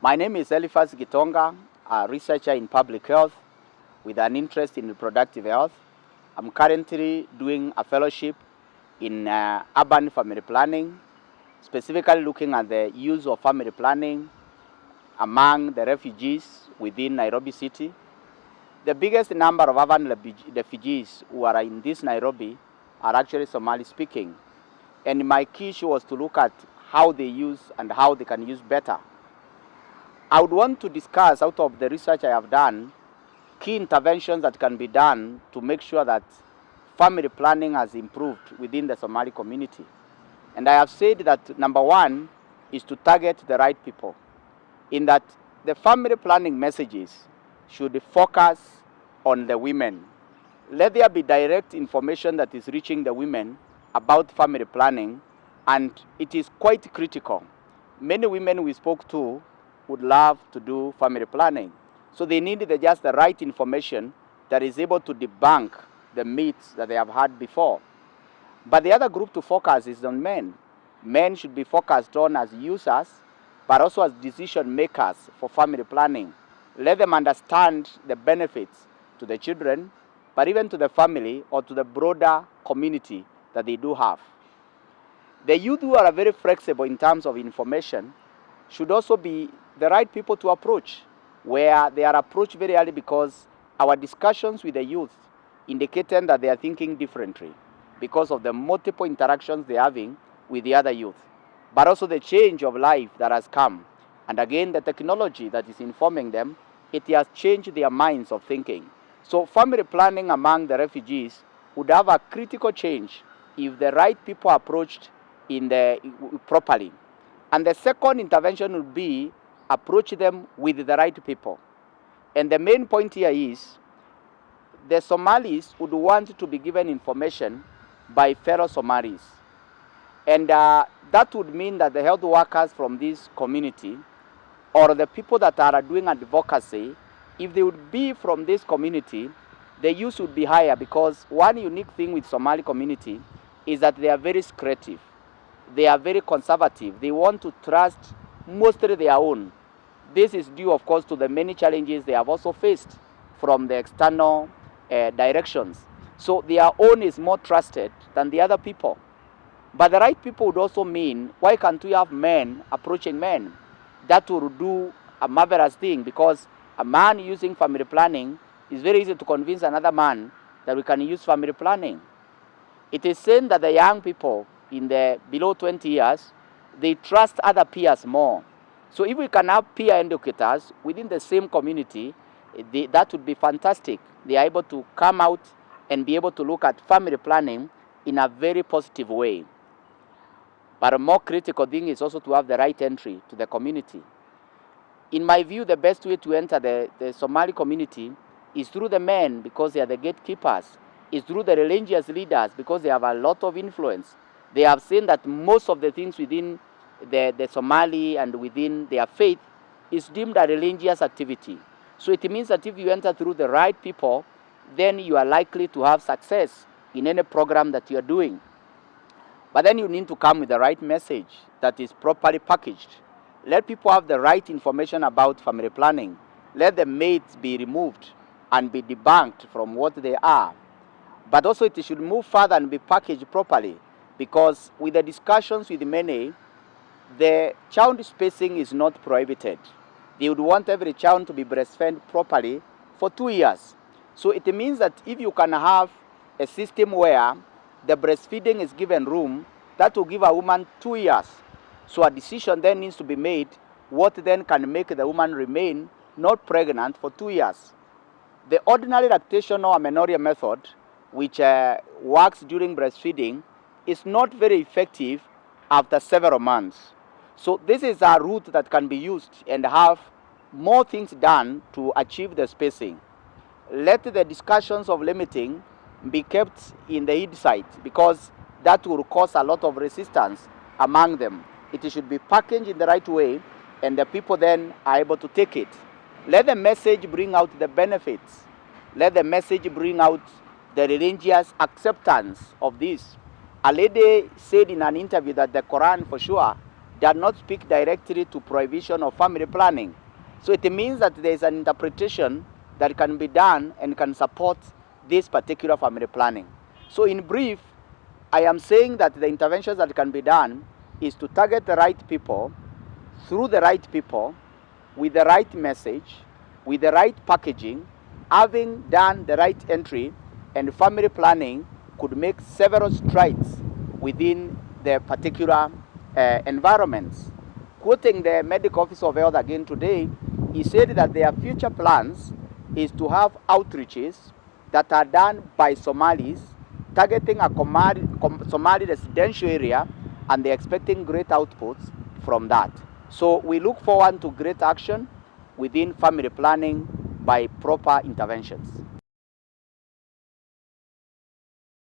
My name is Eliphas Gitonga, a researcher in public health with an interest in reproductive health. I'm currently doing a fellowship in urban family planning, specifically looking at the use of family planning among the refugees within Nairobi city. The biggest number of urban refugees who are in this Nairobi are actually Somali speaking. And my key issue was to look at how they use and how they can use better. I would want to discuss, out of the research I have done, key interventions that can be done to make sure that family planning has improved within the Somali community. And I have said that number one is to target the right people, in that the family planning messages should focus on the women. Let there be direct information that is reaching the women about family planning, and it is quite critical. Many women we spoke to would love to do family planning. So they need just the right information that is able to debunk the myths that they have had before. But the other group to focus is on men. Men should be focused on as users, but also as decision makers for family planning. Let them understand the benefits to the children, but even to the family or to the broader community that they do have. The youth, who are very flexible in terms of information, should also be the right people to approach, where they are approached very early, because our discussions with the youth indicated that they are thinking differently because of the multiple interactions they are having with the other youth, but also the change of life that has come. And again, the technology that is informing them, it has changed their minds of thinking. So family planning among the refugees would have a critical change if the right people are approached properly. And the second intervention would be approach them with the right people. And the main point here is the Somalis would want to be given information by fellow Somalis. And that would mean that the health workers from this community, or the people that are doing advocacy, if they would be from this community, the use would be higher, because one unique thing with Somali community is that they are very secretive. They are very conservative. They want to trust mostly their own. This is due, of course, to the many challenges they have also faced from the external directions. So their own is more trusted than the other people. But the right people would also mean, why can't we have men approaching men? That will do a marvelous thing, because a man using family planning is very easy to convince another man that we can use family planning. It is said that the young people in the below 20 years, they trust other peers more. So if we can have peer educators within the same community, that would be fantastic. They are able to come out and be able to look at family planning in a very positive way. But a more critical thing is also to have the right entry to the community. In my view, the best way to enter the Somali community is through the men, because they are the gatekeepers. Is through the religious leaders, because they have a lot of influence. They have seen that most of the things within the Somali and within their faith is deemed a religious activity. So it means that if you enter through the right people, then you are likely to have success in any program that you are doing. But then you need to come with the right message that is properly packaged. Let people have the right information about family planning. Let the myths be removed and be debunked from what they are. But also it should move further and be packaged properly, because with the discussions with many, the child spacing is not prohibited. They would want every child to be breastfed properly for 2 years. So it means that if you can have a system where the breastfeeding is given room, that will give a woman 2 years. So a decision then needs to be made, what then can make the woman remain not pregnant for 2 years. The ordinary lactation or amenorrhea method, which works during breastfeeding, is not very effective after several months. So this is a route that can be used and have more things done to achieve the spacing. Let the discussions of limiting be kept in the hindsight, because that will cause a lot of resistance among them. It should be packaged in the right way, and the people then are able to take it. Let the message bring out the benefits. Let the message bring out the religious acceptance of this. A lady said in an interview that the Quran, for sure, does not speak directly to prohibition of family planning. So it means that there is an interpretation that can be done and can support this particular family planning. So in brief, I am saying that the interventions that can be done is to target the right people, through the right people, with the right message, with the right packaging, having done the right entry, and family planning could make several strides within the particular environments. Quoting the medical officer of health again today, he said that their future plans is to have outreaches that are done by Somalis, targeting a Somali residential area, and they're expecting great outputs from that. So we look forward to great action within family planning by proper interventions.